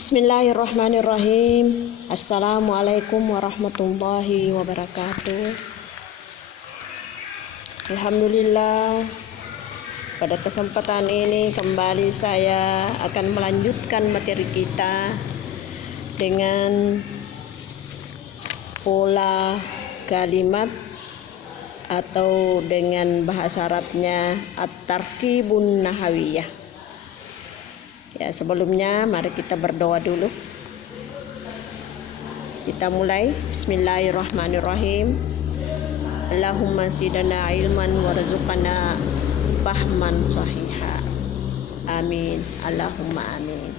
Bismillahirrahmanirrahim. Assalamualaikum warahmatullahi wabarakatuh. Alhamdulillah, pada kesempatan ini kembali saya akan melanjutkan materi kita dengan pola kalimat atau dengan bahasa Arabnya at-tarkibun nahawiyah. Ya, sebelumnya mari kita berdoa dulu. Kita mulai. Bismillahirrahmanirrahim. Allahumma zidna ilman warzuqna fahman sahiha. Amin. Allahumma amin.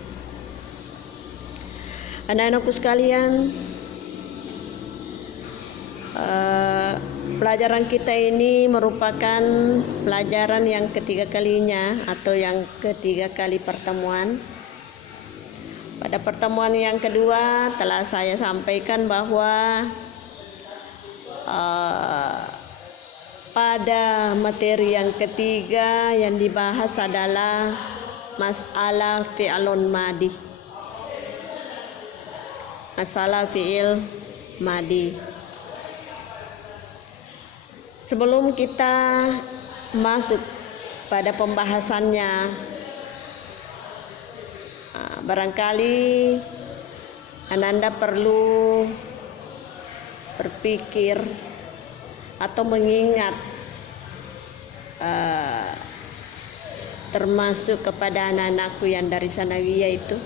Anak-anakku sekalian, pelajaran kita ini merupakan pelajaran yang ketiga kalinya atau yang ketiga kali pertemuan. Pada pertemuan yang kedua telah saya sampaikan bahwa pada materi yang ketiga yang dibahas adalah masalah fi'lun madi. Masalah fi'il madi. Sebelum kita masuk pada pembahasannya, barangkali Anda perlu berpikir atau mengingat termasuk kepada anak-anakku yang dari sanawiyah itu,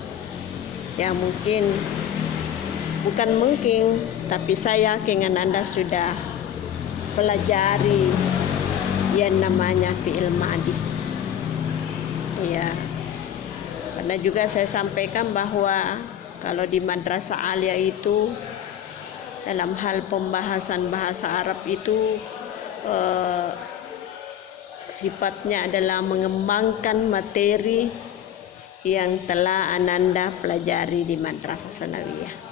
ya bukan mungkin, tapi saya yakin Anda sudah pelajari yang namanya fi'il madi. Ya, karena juga saya sampaikan bahwa kalau di madrasah aliyah itu dalam hal pembahasan bahasa Arab itu sifatnya adalah mengembangkan materi yang telah Anda pelajari di madrasah sanawiyah.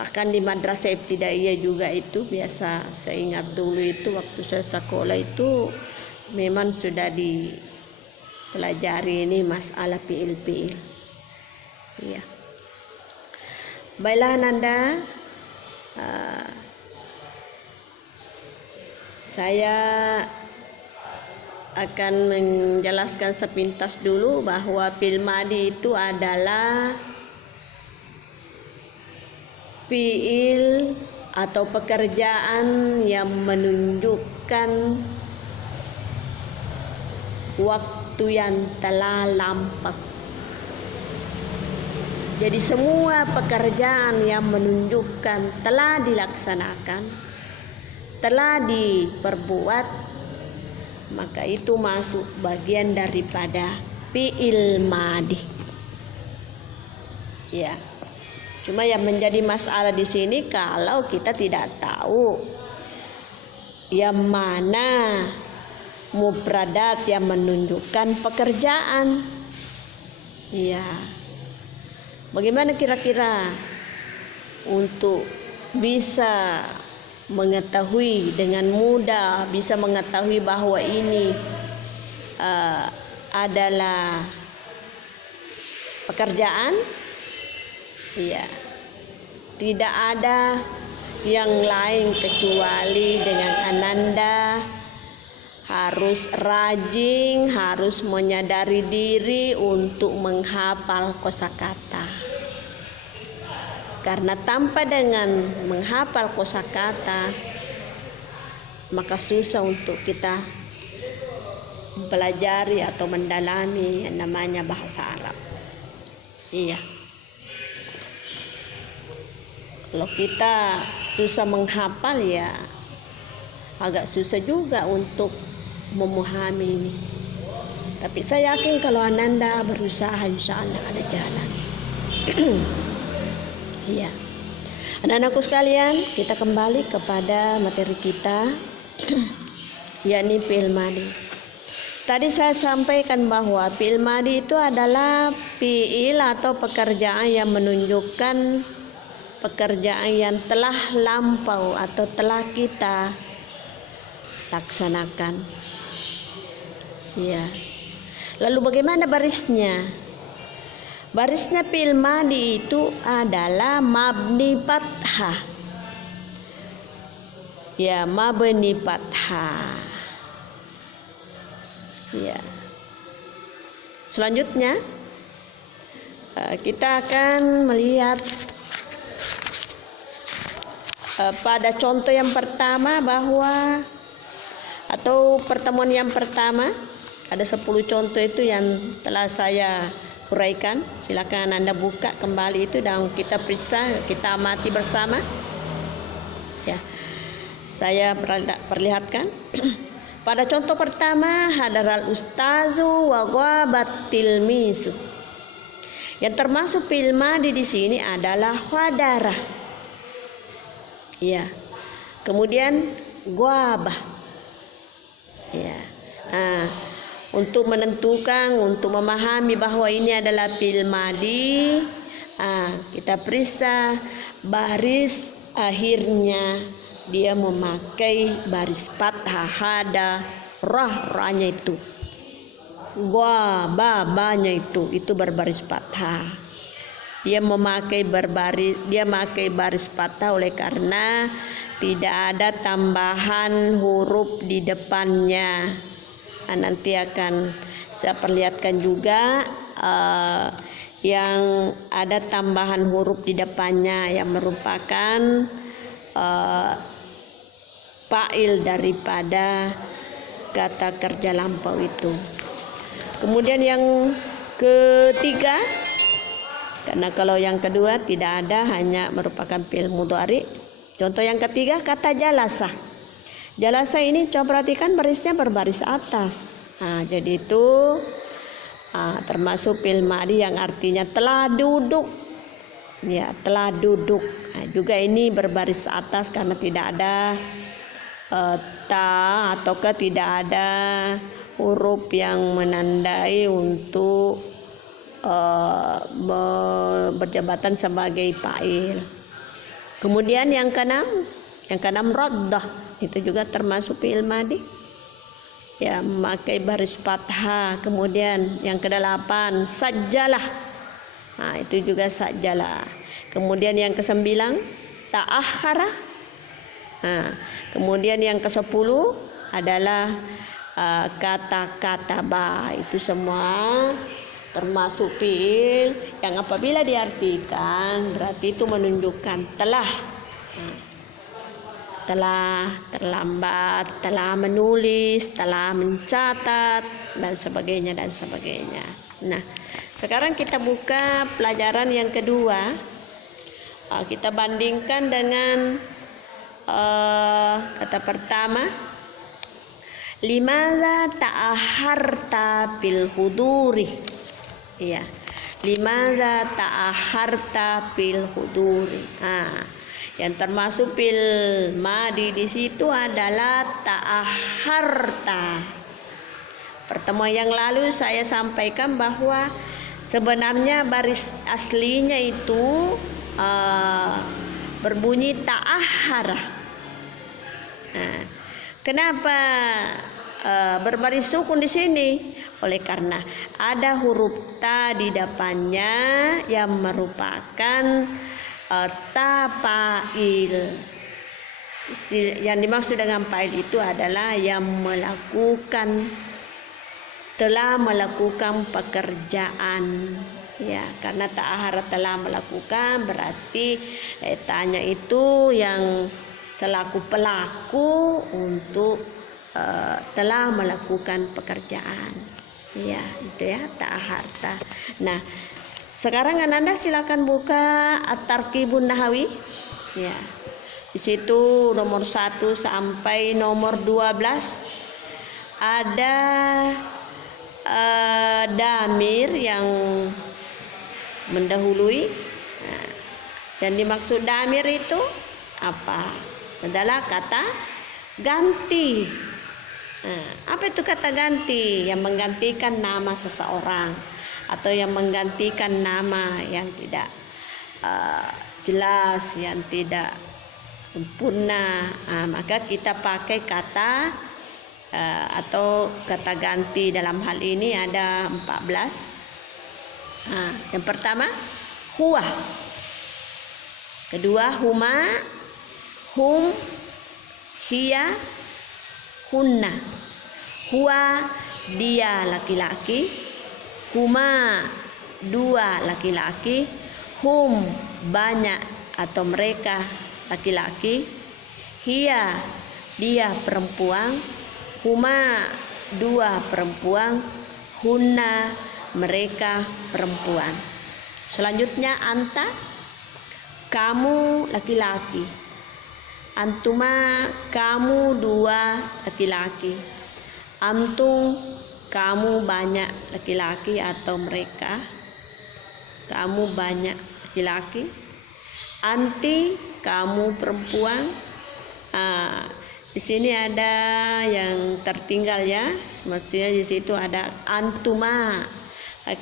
Bahkan di madrasah ibtidaiyah juga itu biasa, saya ingat dulu itu waktu saya sekolah itu memang sudah dipelajari ini masalah fi'il. Ya. Baiklah Anda, saya akan menjelaskan sepintas dulu bahwa fi'il madi itu adalah fi'il atau pekerjaan yang menunjukkan waktu yang telah lampau. Jadi semua pekerjaan yang menunjukkan telah dilaksanakan, telah diperbuat, maka itu masuk bagian daripada fi'il madi. Ya. Cuma yang menjadi masalah di sini kalau kita tidak tahu yang mana mufradat yang menunjukkan pekerjaan. Ya. Bagaimana kira-kira untuk bisa mengetahui dengan mudah, bisa mengetahui bahwa ini adalah pekerjaan? Iya, tidak ada yang lain kecuali dengan Ananda harus rajin, harus menyadari diri untuk menghafal kosakata. Karena tanpa dengan menghafal kosakata, maka susah untuk kita mempelajari atau mendalami yang namanya bahasa Arab. Iya. Kalau kita susah menghafal, ya agak susah juga untuk memahami ini. Tapi saya yakin kalau Ananda berusaha, insya Allah ada jalan. Ya, anak-anakku sekalian, kita kembali kepada materi kita, yakni fi'il madi. Tadi saya sampaikan bahwa fi'il madi itu adalah fi'il atau pekerjaan yang menunjukkan pekerjaan yang telah lampau atau telah kita laksanakan. Ya. Lalu bagaimana barisnya? Barisnya fi'il madi itu adalah mabni fathah. Ya, mabni fathah. Ya. Selanjutnya kita akan melihat pada contoh yang pertama bahwa atau pertemuan yang pertama ada 10 contoh itu yang telah saya uraikan. Silakan Anda buka kembali itu dan kita periksa, kita amati bersama. Ya. Saya perlihatkan. Pada contoh pertama hadaral ustazu wa ghabat tilmizu. Yang termasuk fi'il madi di sini adalah hadara. Ya. Kemudian ghabah. Ya. Untuk menentukan, untuk memahami bahwa ini adalah fi'il madi, kita periksa baris akhirnya dia memakai baris fathah, hada, rah-nya itu, ba-nya itu berbaris fathah. Dia memakai baris fathah oleh karena tidak ada tambahan huruf di depannya. Nanti akan saya perlihatkan juga yang ada tambahan huruf di depannya yang merupakan fa'il daripada kata kerja lampau itu. Kemudian yang ketiga, karena kalau yang kedua tidak ada, hanya merupakan fi'il mudhari. Contoh yang ketiga kata jalasa. Jalasa ini coba perhatikan barisnya berbaris atas. Jadi itu termasuk fi'il madi yang artinya telah duduk. Ya, telah duduk. Juga ini berbaris atas karena tidak ada ta ataukah tidak ada huruf yang menandai untuk berjabatan sebagai fa'il. Kemudian yang keenam raddah. Itu juga termasuk fi'il madi. Ya, memakai baris fathah. Kemudian yang kedelapan sajjalah. Itu juga sajjalah. Kemudian yang kesembilan ta'akhara. Kemudian yang ke-10 adalah kata-kata ba. Itu semua termasuk fi'il yang apabila diartikan berarti itu menunjukkan telah terlambat, telah menulis, telah mencatat, dan sebagainya dan sebagainya. Nah, sekarang kita buka pelajaran yang kedua. Kita bandingkan dengan kata pertama. Limaza ta'akharta fil huduri. Iya. Limaza ta'akharta fil huduri. Yang termasuk fi'il madi di situ adalah ta'akharta. Pertemuan yang lalu saya sampaikan bahwa sebenarnya baris aslinya itu berbunyi ta'akhara. Kenapa berbaris sukun di sini? Oleh karena ada huruf ta di depannya yang merupakan ta fa'il. Yang dimaksud dengan fa'il itu adalah yang telah melakukan pekerjaan. Ya, karena ta'ahara telah melakukan berarti tanya itu yang selaku pelaku untuk telah melakukan pekerjaan. Ya, itu ya ta'aharta. Nah, sekarang Anda silakan buka At-Tarkibun Nahawi. Ya. Di situ nomor 1 sampai nomor 12 ada damir yang mendahului. Nah, yang dimaksud damir itu apa? Adalah kata ganti. Apa itu kata ganti? Yang menggantikan nama seseorang atau yang menggantikan nama yang tidak jelas, yang tidak sempurna. Maka kita pakai kata atau kata ganti. Dalam hal ini ada 14. Yang pertama huwa, kedua huma, hum, hiya, hunna. Huwa dia laki-laki, huma dua laki-laki, hum banyak atau mereka laki-laki, hiya dia perempuan, huma dua perempuan, hunna mereka perempuan. Selanjutnya anta, kamu laki-laki, antuma kamu dua laki-laki, antum kamu banyak laki-laki atau mereka kamu banyak laki-laki, anti kamu perempuan. Di sini ada yang tertinggal ya, semestinya di situ ada antuma.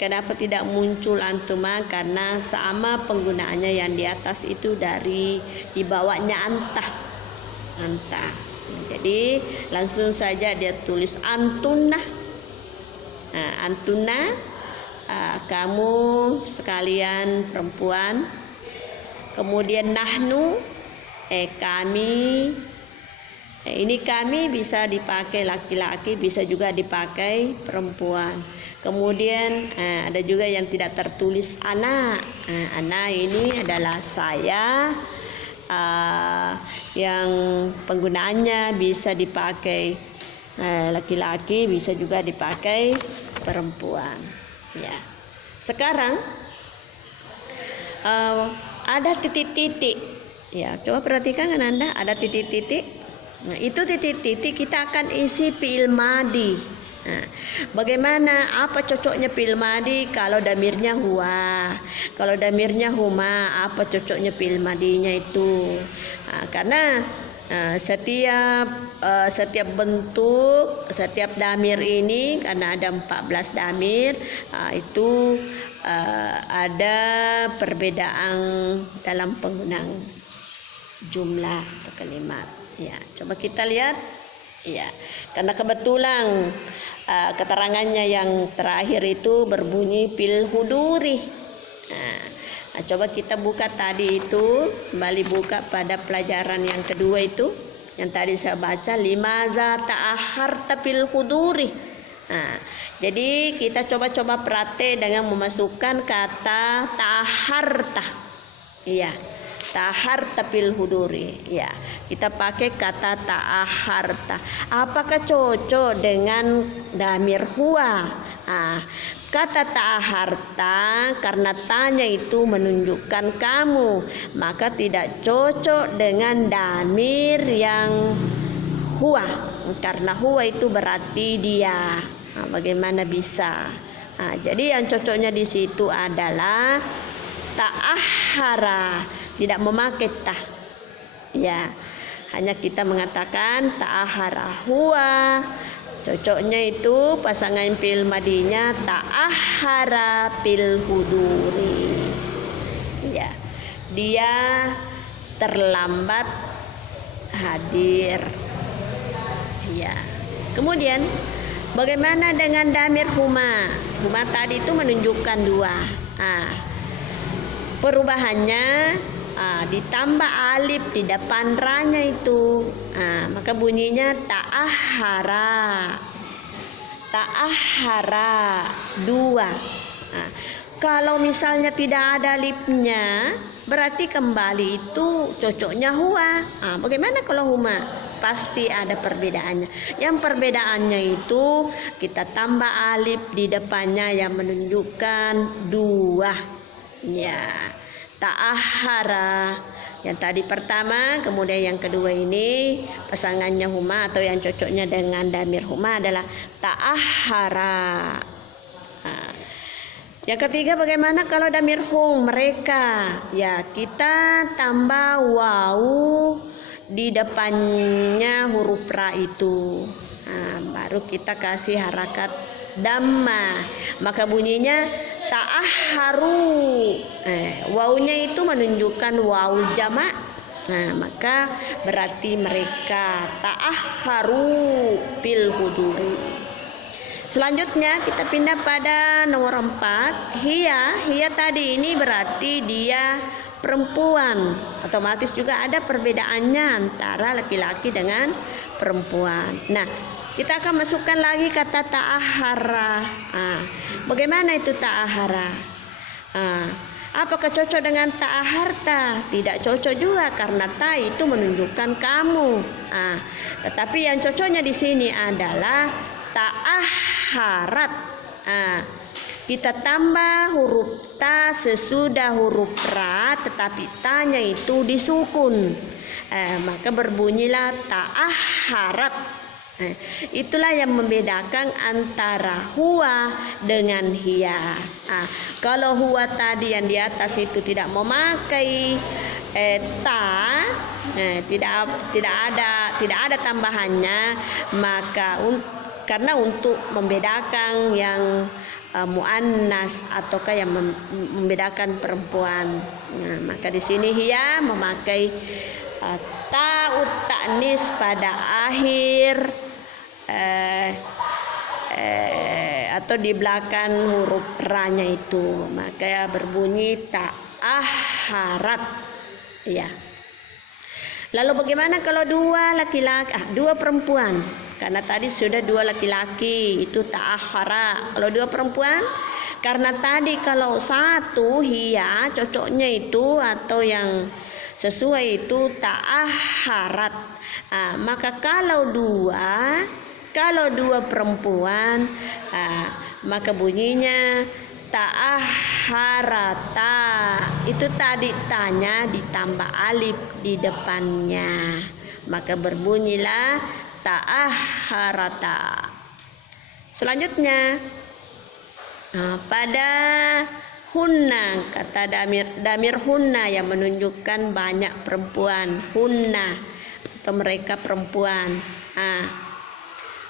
Kenapa tidak muncul antuma? Karena sama penggunaannya yang di atas itu dari dibawanya anta. Jadi langsung saja dia tulis antuna. Antuna, kamu sekalian perempuan. Kemudian nahnu, kami. Ini kami bisa dipakai laki-laki, bisa juga dipakai perempuan. Kemudian ada juga yang tidak tertulis ana. Ana ini adalah saya, yang penggunaannya bisa dipakai laki-laki, bisa juga dipakai perempuan. Ya. Sekarang ada titik-titik. Ya, coba perhatikan kan Anda, ada titik-titik. Nah, itu titik-titik kita akan isi fi'il madi. Nah, bagaimana, apa cocoknya fi'il madi kalau damirnya huwa, kalau damirnya huma, apa cocoknya fi'il madinya itu? Karena setiap bentuk, setiap damir ini karena ada 14 damir, itu ada perbedaan dalam penggunaan jumlah atau kalimat. Ya, coba kita lihat. Ya, karena kebetulan keterangannya yang terakhir itu berbunyi fil huduri. Nah, coba kita buka tadi itu, kembali buka pada pelajaran yang kedua itu, yang tadi saya baca, limaza ta'akharta fil huduri. Nah, jadi kita coba-coba praktek dengan memasukkan kata ta'akharta. Iya. Ta'akharta fil huduri. Ya, kita pakai kata ta'akharta. Apakah cocok dengan damir huwa? Kata ta'akharta karena tanya itu menunjukkan kamu, maka tidak cocok dengan damir yang huwa, karena huwa itu berarti dia. Bagaimana bisa? Jadi yang cocoknya di situ adalah ta'akhara, tidak memakai tah. Ya, hanya kita mengatakan ta'akhara huwa. Cocoknya itu pasangan fi'il madinya ta'akhara fil huduri. Ya, dia terlambat hadir. Ya. Kemudian bagaimana dengan damir huma? Huma tadi itu menunjukkan dua. Perubahannya ditambah alif di depan ra-nya itu, maka bunyinya ta'ahara. Ta'ahara dua. Kalau misalnya tidak ada alifnya, berarti kembali itu cocoknya huwa. Bagaimana kalau huma? Pasti ada perbedaannya. Yang perbedaannya itu kita tambah alif di depannya yang menunjukkan dua. Ya, ta'ahara yang tadi pertama, kemudian yang kedua ini pasangannya huma atau yang cocoknya dengan damir huma adalah ta'ahara. Yang ketiga, bagaimana kalau damir hum, mereka? Ya, kita tambah wawu di depannya huruf ra itu. Baru kita kasih harakat damma, maka bunyinya ta'ahharu. Wawunya itu menunjukkan waul jamak. Maka berarti mereka ta'ahharu fil huduri. Selanjutnya kita pindah pada nomor 4. Hiya tadi ini berarti dia perempuan. Otomatis juga ada perbedaannya antara laki-laki dengan perempuan. Nah, kita akan masukkan lagi kata ta'ahara. Bagaimana itu ta'ahara? Apakah cocok dengan ta'aharta? Tidak cocok juga karena ta itu menunjukkan kamu. Tetapi yang cocoknya di sini adalah ta'aharat. Kita tambah huruf ta sesudah huruf ra, tetapi tanya itu disukun. Maka berbunyilah ta'aharat. Itulah yang membedakan antara huwa dengan hiya. Kalau huwa tadi yang di atas itu tidak memakai ta, tidak ada tambahannya, maka karena untuk membedakan yang muannas ataukah yang membedakan perempuan. Maka di sini hiya memakai ta'ut ta'nis pada akhir atau di belakang huruf ra-nya itu, maka berbunyi ta'aharat. Ya. Lalu bagaimana kalau dua laki-laki, dua perempuan? Karena tadi sudah dua laki-laki itu ta'ahara. Kalau dua perempuan, karena tadi kalau satu hiya cocoknya itu atau yang sesuai itu ta'aharat. Maka kalau dua perempuan, maka bunyinya ta'aharata. Itu tadi tanya ditambah alif di depannya, maka berbunyilah ta'aharata. Selanjutnya pada hunna, kata damir hunna yang menunjukkan banyak perempuan, hunna atau mereka perempuan.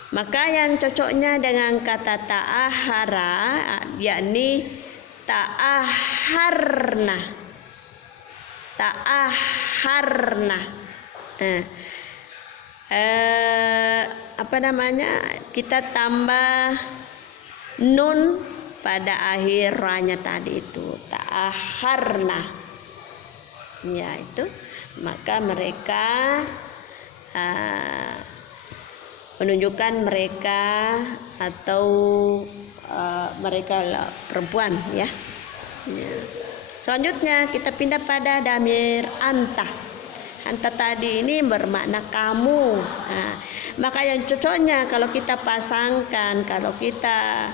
Maka yang cocoknya dengan kata ta'ahara, yakni ta'aharna. Kita tambah nun pada akhir ra-nya tadi itu ta'aharna. Ya itu, maka mereka menunjukkan mereka atau mereka perempuan, ya. Selanjutnya kita pindah pada damir anta. Anta tadi ini bermakna kamu. Maka yang cocoknya kalau kita pasangkan, kalau kita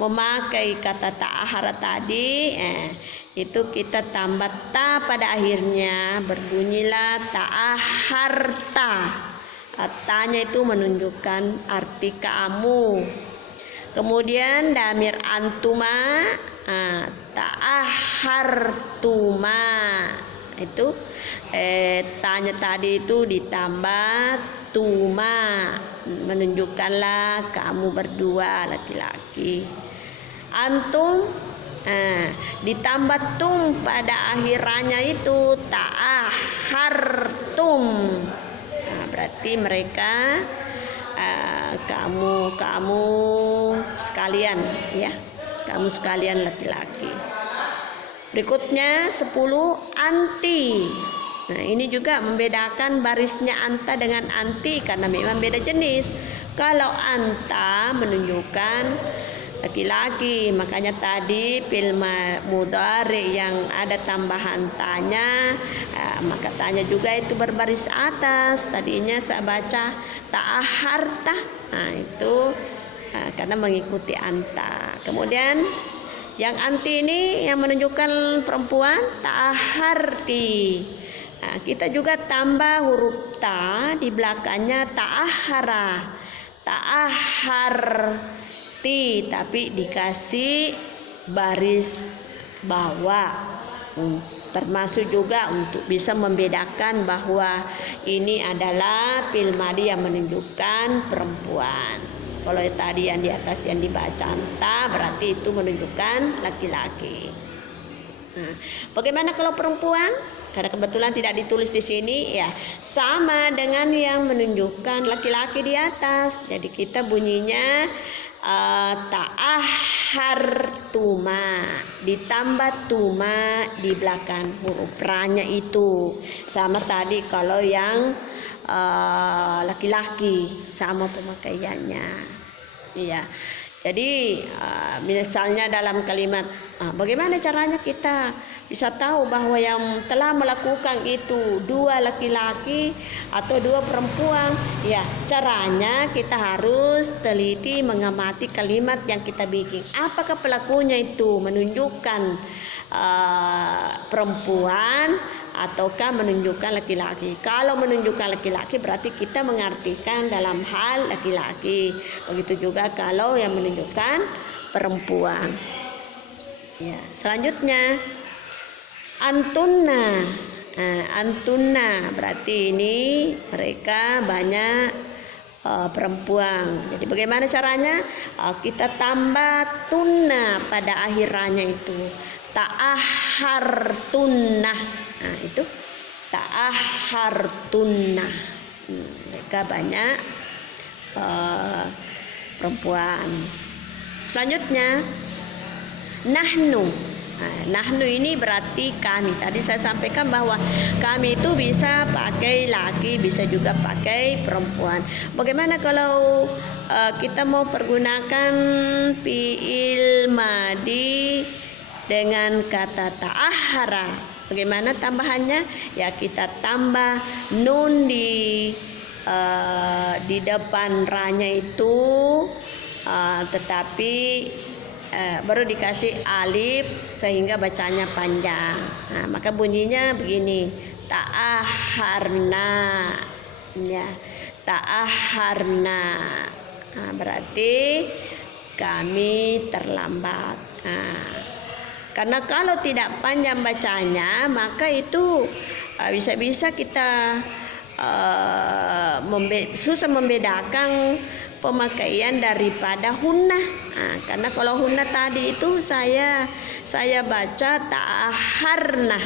memakai kata ta'ahara tadi, itu kita tambah ta pada akhirnya, berbunyilah ta'aharta. Tanya itu menunjukkan arti kamu. Kemudian damir antuma, ta'ahartuma. Itu tanya tadi itu ditambah tuma, menunjukkanlah kamu berdua laki-laki. Antum ditambah tum pada akhirannya itu ta'ahartum. Berarti mereka kamu sekalian, ya, kamu sekalian laki-laki. Berikutnya 10 anti. Nah, ini juga membedakan barisnya anta dengan anti karena memang beda jenis. Kalau anta menunjukkan laki-laki, makanya tadi fil mudhari yang ada tambahan tanya, maka tanya juga itu berbaris atas. Tadinya saya baca ta'aharta, itu karena mengikuti anta. Kemudian yang anti ini yang menunjukkan perempuan, ta'aharti. Kita juga tambah huruf ta di belakangnya ta'ahara, ta'aharti, tapi dikasih baris bawah. Termasuk juga untuk bisa membedakan bahwa ini adalah fil madhi yang menunjukkan perempuan. Kalau tadi yang di atas yang dibaca anta, berarti itu menunjukkan laki-laki. Nah, bagaimana kalau perempuan? Karena kebetulan tidak ditulis di sini, ya sama dengan yang menunjukkan laki-laki di atas. Jadi kita bunyinya ta'ahartuma ditambah tuma di belakang huruf ra-nya itu. Sama tadi kalau yang laki-laki sama pemakaiannya. Iya. Jadi misalnya dalam kalimat, bagaimana caranya kita bisa tahu bahwa yang telah melakukan itu dua laki-laki atau dua perempuan? Ya, caranya kita harus teliti mengamati kalimat yang kita bikin. Apakah pelakunya itu menunjukkan perempuan ataukah menunjukkan laki-laki? Kalau menunjukkan laki-laki berarti kita mengartikan dalam hal laki-laki. Begitu juga kalau yang menunjukkan perempuan. Ya, selanjutnya antunna. Antunna berarti ini mereka banyak perempuan. Jadi bagaimana caranya? Kita tambah tunna pada akhirannya itu. Ta'ahartunna. Nah, itu ta'ahartunna. Mereka banyak perempuan. Selanjutnya nahnu. Nahnu ini berarti kami. Tadi saya sampaikan bahwa kami itu bisa pakai laki, bisa juga pakai perempuan. Bagaimana kalau kita mau pergunakan fi'il madi dengan kata ta'ahara? Bagaimana tambahannya? Ya kita tambah nun di depan ra-nya itu, tetapi baru dikasih alif sehingga bacanya panjang. Nah, maka bunyinya begini, ta'aharna, ya, ta'aharna. Nah, berarti kami terlambat. Nah, karena kalau tidak panjang bacanya, maka itu bisa-bisa kita susah membedakan pemakaian daripada hunna. Karena kalau hunna tadi itu saya baca ta'aharna,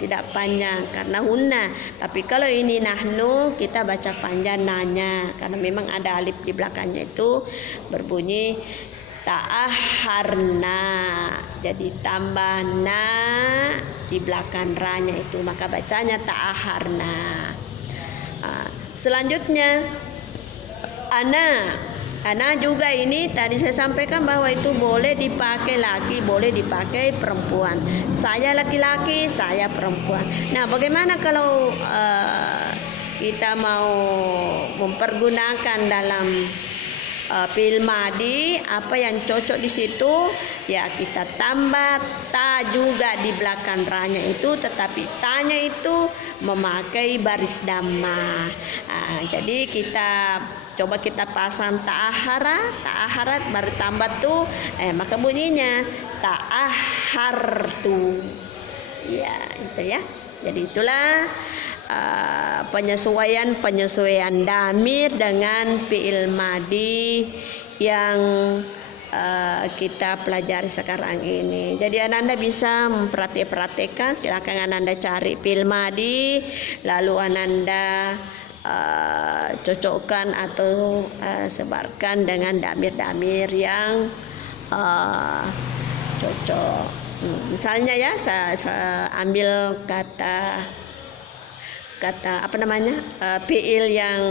tidak panjang karena hunna. Tapi kalau ini nahnu kita baca panjang nanya, karena memang ada alif di belakangnya itu berbunyi ta'aharna. Jadi tambah na di belakang ra-nya itu, maka bacanya ta'aharna. Selanjutnya ana juga ini tadi saya sampaikan bahwa itu boleh dipakai laki, boleh dipakai perempuan. Saya laki-laki, saya perempuan. Nah, bagaimana kalau kita mau mempergunakan dalam fi'il madi, apa yang cocok di situ? Ya kita tambah ta juga di belakang ra-nya itu, tetapi ta-nya itu memakai baris dhamma. Jadi kita coba kita pasang ta'aharat baru tambah tu, maka bunyinya ta'ahartu. Ya, itu ya. Jadi itulah penyesuaian damir dengan fi'il madi yang kita pelajari sekarang ini. Jadi Ananda bisa memperhatikan, silakan Ananda cari fi'il madi, lalu Ananda cocokkan atau sebarkan dengan damir-damir yang cocok. Misalnya ya, saya ambil kata fi'il yang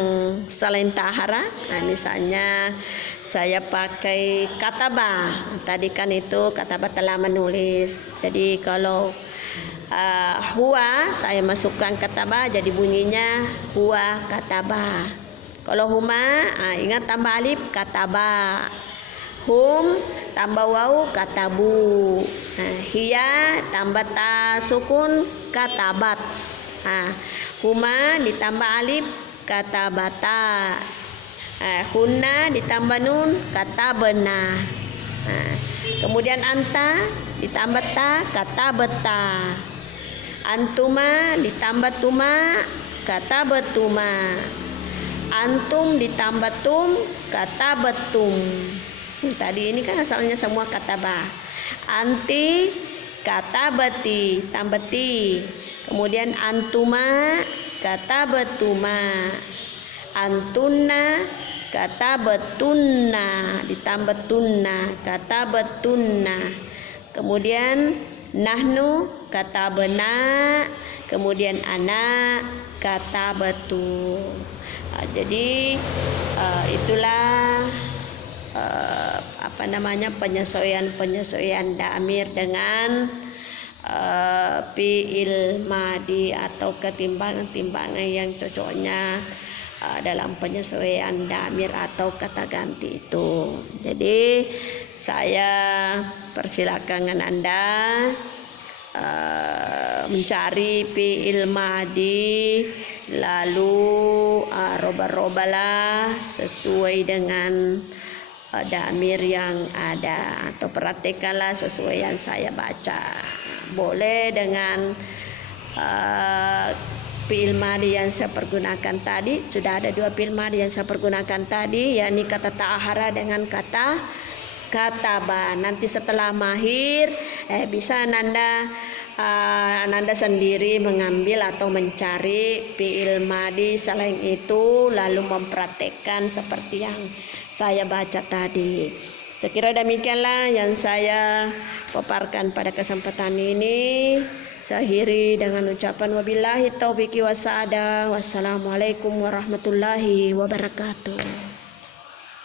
selain tahara. Nah, misalnya saya pakai kataba. Tadi kan itu kataba telah menulis. Jadi kalau huwa saya masukkan kataba, jadi bunyinya huwa kataba. Kalau huma, ingat tambah alif kataba. Hum tambah waw katabu. Hiya tambah ta sukun katabat. Huma ditambah alif katabata. Hunna ditambah nun katabena. Kemudian anta ditambah ta katabeta. Antuma ditambah tuma katabetuma. Antum ditambah tum katabetum. Tadi ini kan asalnya semua kataba. Anti katabati, tambati. Kemudian antuma, katabetuma. Antunna, katabetunna, ditambah tunna, katabetunna. Kemudian nahnu, katabena. Kemudian anak, katabetu. Jadi itulah penyesuaian damir dengan fi'il madi atau ketimbangan-timbangan yang cocoknya dalam penyesuaian damir atau kata ganti itu. Jadi saya persilakan Anda mencari fi'il madi, lalu roba-robalah sesuai dengan damir yang ada, atau perhatikanlah sesuai yang saya baca. Boleh dengan fi'il madi yang saya pergunakan tadi. Sudah ada 2 fi'il madi yang saya pergunakan tadi, yakni kata ta'ahara dengan kata kataba. Nanti setelah mahir bisa Nanda sendiri mengambil atau mencari fi'il madi selain itu, lalu mempraktekkan seperti yang saya baca tadi. Sekira demikianlah yang saya paparkan pada kesempatan ini. Saya akhiri dengan ucapan wabillahi taufiq wassadah. Wassalamualaikum warahmatullahi wabarakatuh.